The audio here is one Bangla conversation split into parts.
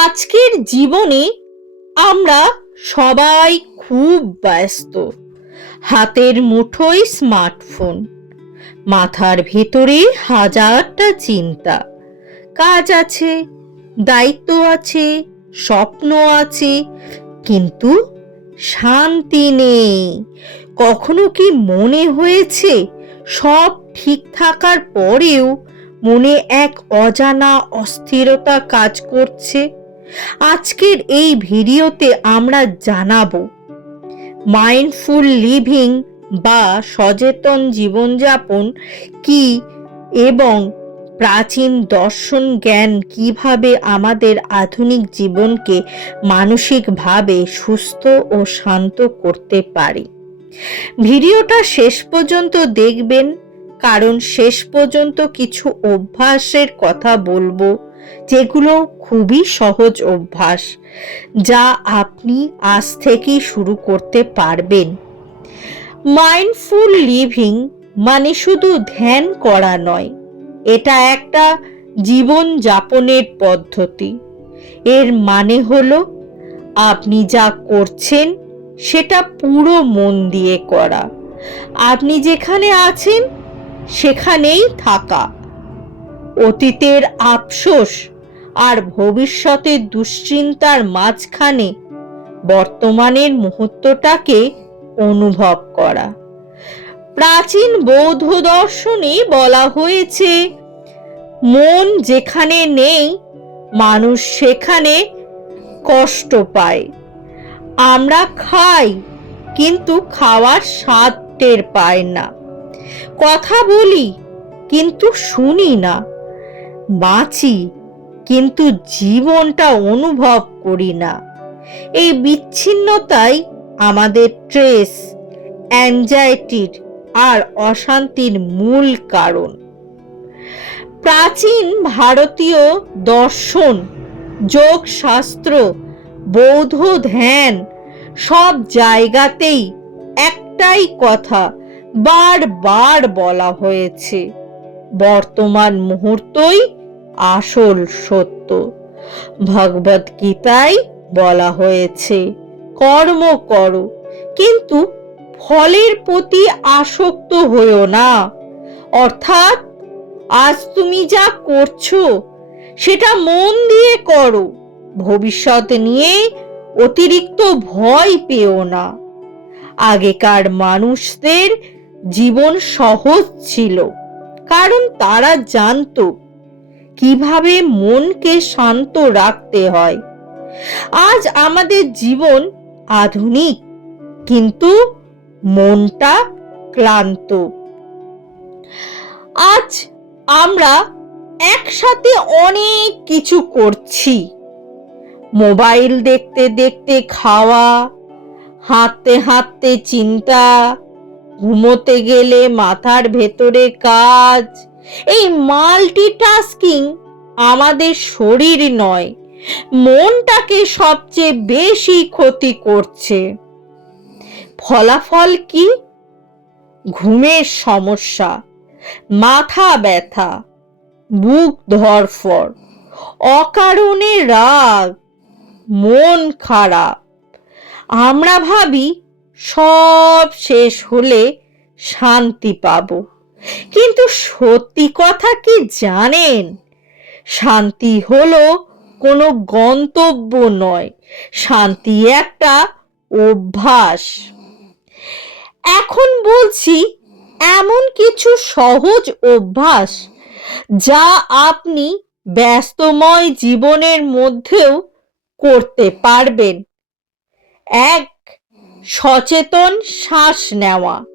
আজকের জীবনে আমরা সবাই খুব ব্যস্ত। হাতের মুঠোয় স্মার্টফোন, মাথার ভেতরে হাজারটা চিন্তা। কাজ আছে, দায়িত্ব আছে, স্বপ্ন আছে, কিন্তু শান্তি নেই। কখনো কি মনে হয়েছে সব ঠিক থাকার পরেও মনে এক অজানা অস্থিরতা কাজ করছে? আজকের এই ভিডিওতে আমরা জানাব মাইন্ডফুল লিভিং বা সচেতন জীবনযাপন কি এবং প্রাচীন দর্শন জ্ঞান কীভাবে আমাদের আধুনিক জীবনকে মানসিকভাবে সুস্থ ও শান্ত করতে পারে। ভিডিওটা শেষ পর্যন্ত দেখবেন, কারণ শেষ পর্যন্ত কিছু অভ্যাসের কথা বলব। যেগুলো খুবই সহজ অভ্যাস, যা আপনি আজ থেকেই শুরু করতে পারবেন। মাইন্ডফুল লিভিং মানে শুধু ধ্যান করা নয়, এটা একটা জীবন যাপনের পদ্ধতি। এর মানে হলো, আপনি যা করছেন, সেটা পুরো মন দিয়ে করা। আপনি যেখানে আছেন, সেখানেই থাকা। অতীতের আফসোস আর ভবিষ্যতের দুশ্চিন্তার মাঝখানে বর্তমানের মুহূর্তটাকে অনুভব করা। প্রাচীন বৌদ্ধ দর্শনে বলা হয়েছে, মন যেখানে নেই, মানুষ সেখানে কষ্ট পায়। আমরা খাই, কিন্তু খাওয়ার স্বাদ টের পায় না। কথা বলি, কিন্তু শুনি না। বাঁচি, কিন্তু জীবনটা অনুভব করি না। এই বিচ্ছিন্নতাই আমাদের ট্রেস অ্যাংজাইটির আর অশান্তির মূল কারণ। প্রাচীন ভারতীয় দর্শন, যোগশাস্ত্র, বৌদ্ধ ধ্যান সব জায়গাতেই একটাই কথা বারবার বলা হয়েছে। বর্তমান মুহূর্তই আসল সত্য। ভগবত গীতায় বলা হয়েছে, কর্ম করো, কিন্তু ফলের প্রতি আসক্ত হইও না। অর্থাৎ, আজ তুমি যা করছ, সেটা মন দিয়ে করো, ভবিষ্যৎ নিয়ে অতিরিক্ত ভয় পেও না। আগেকার মানুষদের জীবন সহজ ছিল, কারণ তারা জানতো কীভাবে মনকে শান্ত রাখতে হয়? আজ আমাদের জীবন আধুনিক, কিন্তু মনটা ক্লান্ত। আজ আমরা একসাথে অনেক কিছু করছি। মোবাইল দেখতে দেখতে খাওয়া, হাঁটতে হাঁটতে চিন্তা, ঘুমোতে গেলে মাথার ভেতরে কাজ এই মাল্টিটাস্কিং আমাদের শরীর নয়, মনটাকে সবচেয়ে বেশি ক্ষতি করছে। ফলাফল কি? ঘুমের সমস্যা, মাথা ব্যথা, বুক ধরফর অকারণে রাগ, মন খারাপ। আমরা ভাবি সব শেষ হলে শান্তি পাব। কিন্তু সত্যি কথা কি জানেন? শান্তি হলো কোনো গন্তব্য নয়, শান্তি একটা অভ্যাস। এখন বলছি, এমন কিছু সহজ অভ্যাস যা আপনি ব্যস্তময় জীবনের মধ্যেও করতে পারবেন। এক, সচেতন শ্বাস নেওয়া।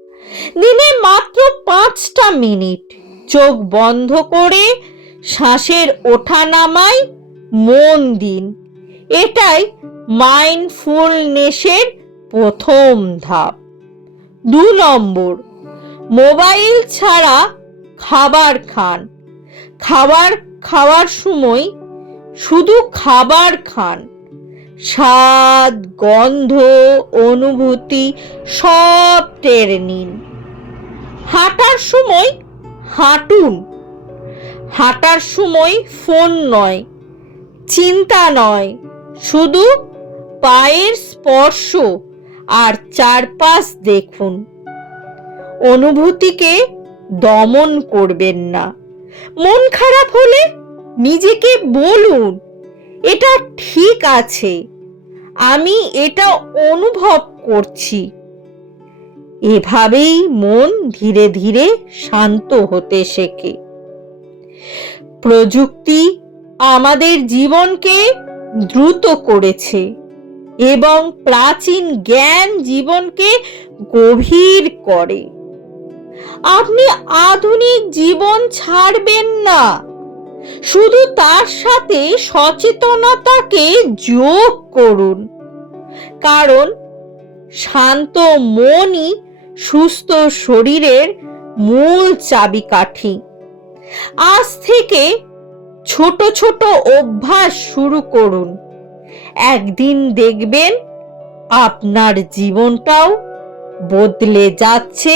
দিনে মাত্র পাঁচটা মিনিট। চোখ বন্ধ করে শ্বাসের ওঠা ওঠানামায় মন দিন। এটাই মাইন্ডফুলনেসের প্রথম ধাপ। দু নম্বর, মোবাইল ছাড়া খাবার খান। খাবার খাওয়ার সময় শুধু খাবার খান। স্বাদ, গন্ধ, অনুভূতি সব টের নিন। হাঁটার সময় হাঁটুন। হাঁটার সময় ফোন নয়, চিন্তা নয়, শুধু পায়ের স্পর্শ আর চারপাশ দেখুন। অনুভূতিকে দমন করবেন না। মন খারাপ হলে নিজেকে বলুন এটা ঠিক আছে। আমি এটা অনুভব করছি। এভাবেই মন ধীরে ধীরে শান্ত হতে শেখে। প্রযুক্তি আমাদের জীবনকে দ্রুত করেছে এবং প্রাচীন জ্ঞান জীবনকে গভীর করে। আপনি আধুনিক জীবন ছাড়বেন না। শুধু তার সাথে সচেতনতাকে যোগ করুন। কারণ শান্ত মনই সুস্থ শরীরের মূল চাবিকাঠি। আজ থেকে ছোট ছোট অভ্যাস শুরু করুন। একদিন দেখবেন আপনার জীবনটাও বদলে যাচ্ছে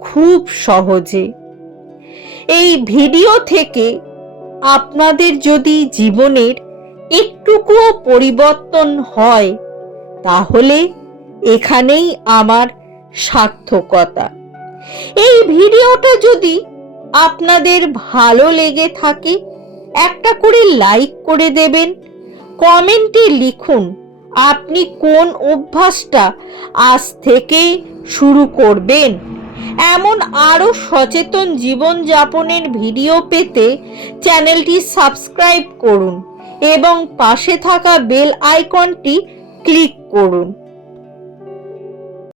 খুব সহজে। এই ভিডিও থেকে আপনাদের যদি জীবনের একটুকুও পরিবর্তন হয়, তাহলে এখানেই আমার সার্থকতা। এই ভিডিওটা যদি আপনাদের ভালো লেগে থাকে, একটা করে লাইক করে দেবেন, কমেন্টে লিখুন আপনি কোন অভ্যাসটা আজ থেকে শুরু করবেন। এমন আরও সচেতন জীবনযাপনের ভিডিও পেতে চ্যানেলটি সাবস্ক্রাইব করুন এবং পাশে থাকা বেল আইকনটি ক্লিক করুন।